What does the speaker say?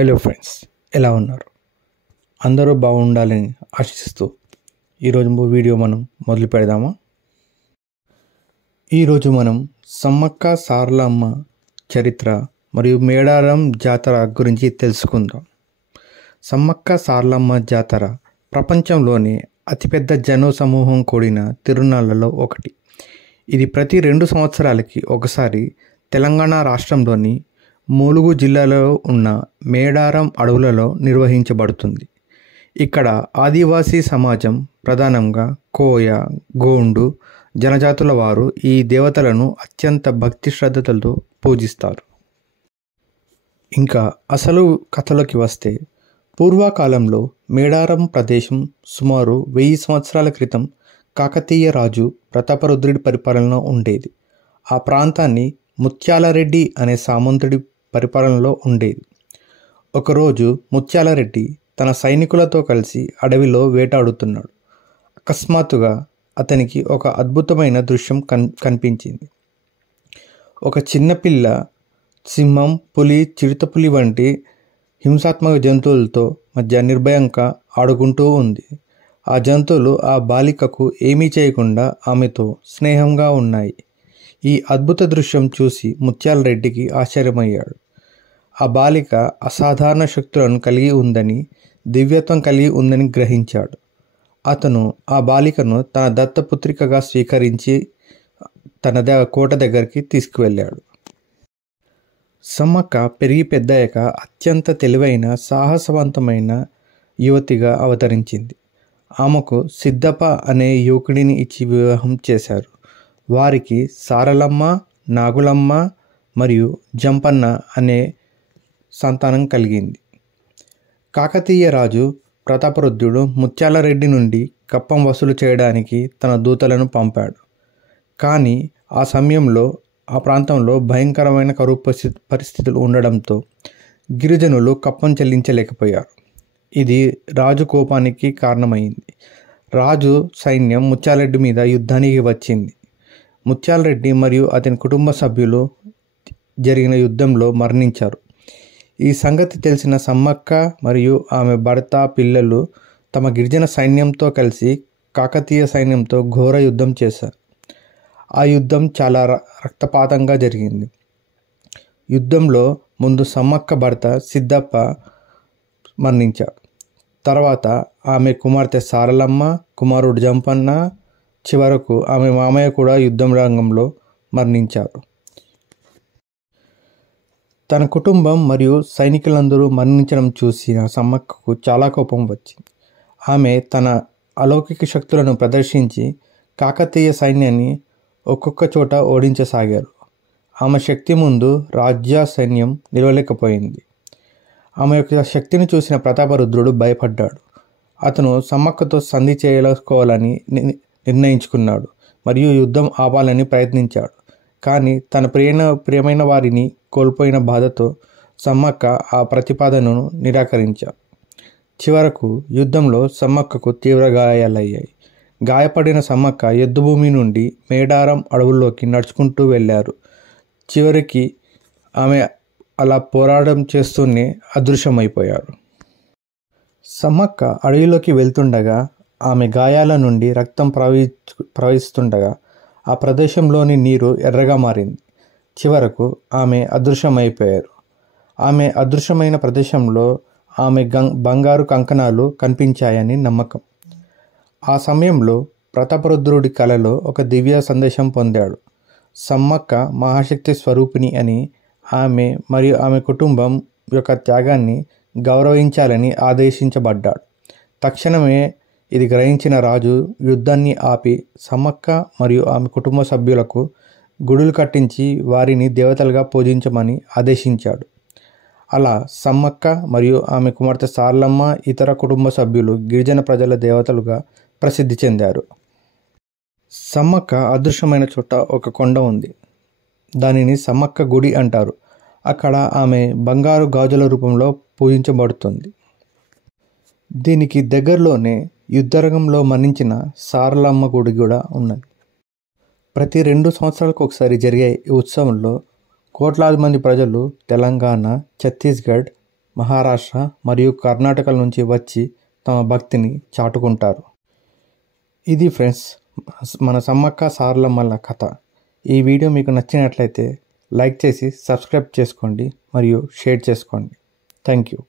Hello friends, ఎలా ఉన్నారు? అందరూ బాగుండాలని ఆశిస్తూ ఈరోజు వీడియో మనం మొదలు పెడదామా? ఈరోజు మనం సమ్మక్క సారలమ్మ చరిత్ర మరియు మేడారం జాతర గురించి తెలుసుకుందాం. సమ్మక్క సారలమ్మ జాతర ప్రపంచంలోని అతిపెద్ద జన సమూహం కూడిన తిరునాళ్లలో ఒకటి. ఇది ప్రతి 2 సంవత్సరాలకి ఒకసారి తెలంగాణ రాష్ట్రంలోని ములుగు జిల్లాలో ఉన్న మేడారం అడవులలో నిర్వహించబడుతుంది. ఇక్కడ ఆదివాసీ సమాజం, ప్రధానంగా కోయ, గోండు జనజాతుల వారు ఈ దేవతలను అత్యంత భక్తి శ్రద్ధలతో పూజిస్తారు. ఇంకా అసలు కథలోకి వస్తే, పూర్వకాలంలో మేడారం ప్రదేశం సుమారు 1000 సంవత్సరాల క్రితం కాకతీయ రాజు ప్రతాపరుద్రుడి పరిపాలనలో ఉండేది. ఆ ప్రాంతాన్ని ముత్యాలరెడ్డి అనే సామంతుడి పరిపాలనలో ఉండేది. ఒకరోజు ముత్యాలరెడ్డి తన సైనికులతో కలిసి అడవిలో వేటాడుతున్నాడు. అకస్మాత్తుగా అతనికి ఒక అద్భుతమైన దృశ్యం కనిపించింది. ఒక చిన్నపిల్ల సింహం, పులి, చిరుతపులి వంటి హింసాత్మక జంతువులతో మధ్య నిర్భయంగా ఆడుకుంటూ ఉంది. ఆ జంతువులు ఆ బాలికకు ఏమీ చేయకుండా ఆమెతో స్నేహంగా ఉన్నాయి. ఈ అద్భుత దృశ్యం చూసి ముత్యాలరెడ్డికి ఆశ్చర్యమయ్యాడు. ఆ బాలిక అసాధారణ శక్తులను కలిగి ఉందని, దివ్యత్వం కలిగి ఉందని గ్రహించాడు. అతను ఆ బాలికను తన దత్తపుత్రికగా స్వీకరించి తన కోట దగ్గరికి తీసుకువెళ్ళాడు. సమ్మక్క పెరిగి పెద్దయ్యాక అత్యంత తెలివైన, సాహసవంతమైన యువతిగా అవతరించింది. ఆమెకు సిద్ధప్ప అనే యువకుడిని ఇచ్చి వివాహం చేశారు. వారికి సారలమ్మ, నాగులమ్మ మరియు జంపన్న అనే సంతానం కలిగింది. కాకతీయ రాజు ప్రతాపరుద్రుడు ముత్యాలరెడ్డి నుండి కప్పం వసూలు చేయడానికి తన దూతలను పంపాడు. కానీ ఆ సమయంలో ఆ ప్రాంతంలో భయంకరమైన కరువు పరిస్థితులు ఉండడంతో గిరిజనులు కప్పం చెల్లించలేకపోయారు. ఇది రాజు కోపానికి కారణమైంది. రాజు సైన్యం ముత్యాలరెడ్డి మీద యుద్ధానికి వచ్చింది. ముత్యాలరెడ్డి మరియు అతని కుటుంబ సభ్యులు జరిగిన యుద్ధంలో మరణించారు. ఈ సంగతి తెలిసిన సమ్మక్క మరియు ఆమె భర్త, పిల్లలు తమ గిరిజన సైన్యంతో కలిసి కాకతీయ సైన్యంతో ఘోర యుద్ధం చేశారు. ఆ యుద్ధం చాలా రక్తపాతంగా జరిగింది. యుద్ధంలో ముందు సమ్మక్క భర్త సిద్ధప్ప మరణించాడు. తర్వాత ఆమె కుమార్తె సారలమ్మ, కుమారుడు జంపన్న, చివరకు ఆమె మామయ్య కూడా యుద్ధం రంగంలో మరణించారు. తన కుటుంబం మరియు సైనికులందరూ మరణించడం చూసిన సమ్మక్కకు చాలా కోపం వచ్చింది. ఆమె తన అలౌకిక శక్తులను ప్రదర్శించి కాకతీయ సైన్యాన్ని ఒక్కొక్క చోట ఓడించసాగారు. ఆమె శక్తి ముందు రాజ్య సైన్యం నిలవలేకపోయింది. ఆమె యొక్క శక్తిని చూసిన ప్రతాపరుద్రుడు భయపడ్డాడు. అతను సమ్మక్కతో సంధి చేసుకోవాలని నిర్ణయించుకున్నాడు మరియు యుద్ధం ఆపాలని ప్రయత్నించాడు. కానీ తన ప్రియమైన వారిని కోల్పోయిన బాధతో సమ్మక్క ఆ ప్రతిపాదనను నిరాకరించాడు. చివరకు యుద్ధంలో సమ్మక్కకు తీవ్ర గాయాలయ్యాయి. గాయపడిన సమ్మక్క యుద్ధభూమి నుండి మేడారం అడవుల్లోకి నడుచుకుంటూ వెళ్ళారు. చివరికి ఆమె అలా పోరాటం చేస్తూనే అదృశ్యమైపోయారు. సమ్మక్క అడవిలోకి వెళ్తుండగా ఆమె గాయాల నుండి రక్తం ప్రవహిస్తుండగా ఆ ప్రదేశంలోని నీరు ఎర్రగా మారింది. చివరకు ఆమె అదృశ్యమైపోయారు. ఆమె అదృశ్యమైన ప్రదేశంలో ఆమె బంగారు కంకణాలు కనిపించాయని నమ్మకం. ఆ సమయంలో ప్రతాపరుద్రుడి కలలో ఒక దివ్య సందేశం పొందాడు. సమ్మక్క మహాశక్తి స్వరూపిణి అని, ఆమె మరియు ఆమె కుటుంబం యొక్క త్యాగాన్ని గౌరవించాలని ఆదేశించబడ్డాడు. తక్షణమే ఇది గ్రహించిన రాజు యుద్ధాన్ని ఆపి సమ్మక్క మరియు ఆమె కుటుంబ సభ్యులకు గుడులు కట్టించి వారిని దేవతలుగా పూజించమని ఆదేశించాడు. అలా సమ్మక్క మరియు ఆమె కుమార్తె సారలమ్మ, ఇతర కుటుంబ సభ్యులు గిరిజన ప్రజల దేవతలుగా ప్రసిద్ధి చెందారు. సమ్మక్క అదృశ్యమైన చోట ఒక కొండ ఉంది. దానిని సమ్మక్క గుడి అంటారు. అక్కడ ఆమె బంగారు గాజుల రూపంలో పూజించబడుతుంది. దీనికి దగ్గరలోనే యుద్ధరంగంలో మరణించిన సారలమ్మ గుడి కూడా ఉన్నది. ప్రతి 2 సంవత్సరాలకు ఒకసారి జరిగే ఈ ఉత్సవంలో కోట్లాది మంది ప్రజలు తెలంగాణ, ఛత్తీస్గఢ్, మహారాష్ట్ర మరియు కర్ణాటక నుంచి వచ్చి తమ భక్తిని చాటుకుంటారు. ఇది ఫ్రెండ్స్ మన సమ్మక్క సారలమ్మల కథ. ఈ వీడియో మీకు నచ్చినట్లయితే లైక్ చేసి సబ్స్క్రైబ్ చేసుకోండి మరియు షేర్ చేసుకోండి. Thank you.